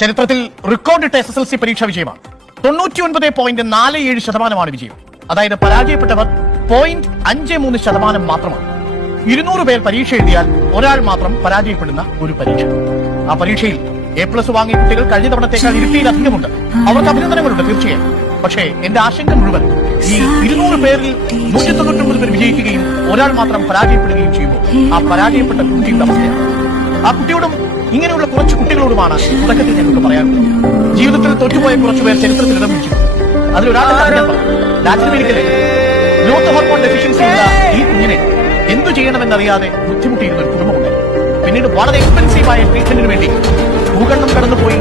ചരിത്രത്തിൽ റെക്കോർഡിട്ട SSLC പരീക്ഷാ വിജയമാണ്. 99.47% വിജയം. അതായത് പരാജയപ്പെട്ടവർ 0.53% മാത്രമാണ്. 200 പേർ പരീക്ഷ എഴുതിയാൽ ഒരാൾ മാത്രം പരാജയപ്പെടുന്ന ഒരു പരീക്ഷ. ആ പരീക്ഷയിൽ A+ വാങ്ങിയ കുട്ടികൾ കഴിഞ്ഞ തവണത്തേക്കാൾ ഇരട്ടിയിലധികമുണ്ട്. അവർക്ക് അഭിനന്ദനങ്ങളുണ്ട് തീർച്ചയായും. പക്ഷേ എന്റെ ആശങ്ക മുഴുവൻ ഈ 200 പേരിൽ 199 പേർ വിജയിക്കുകയും ഒരാൾ മാത്രം പരാജയപ്പെടുകയും ചെയ്യുമ്പോൾ ആ പരാജയപ്പെട്ട കുട്ടിയുടെ അവസ്ഥയാണ്. ആ കുട്ടിയോടും ഇങ്ങനെയുള്ള കുറച്ച് കുട്ടികളോടുമാണ് തുടക്കത്തിൽ ഞങ്ങൾക്ക് പറയാനുള്ളത്. ജീവിതത്തിൽ തോറ്റുപോയ കുറച്ചുപേർ ചരിത്രത്തിൽ ഇടം പിടിച്ചു. അതിലൊരാളുടെ ലാറ്റിൻ അമേരിക്കയിലെ ഗ്രോത്ത് ഹോർമോൺ ഡെഫിഷ്യൻസി ഉള്ള ഈ കുഞ്ഞിനെ എന്തു ചെയ്യണമെന്നറിയാതെ ബുദ്ധിമുട്ടിയിരുന്ന ഒരു കുടുംബമുണ്ടായി. പിന്നീട് വളരെ എക്സ്പെൻസീവായ ട്രീറ്റ്മെന്റിന് വേണ്ടി ഭൂഖണ്ഡം കടന്നുപോയി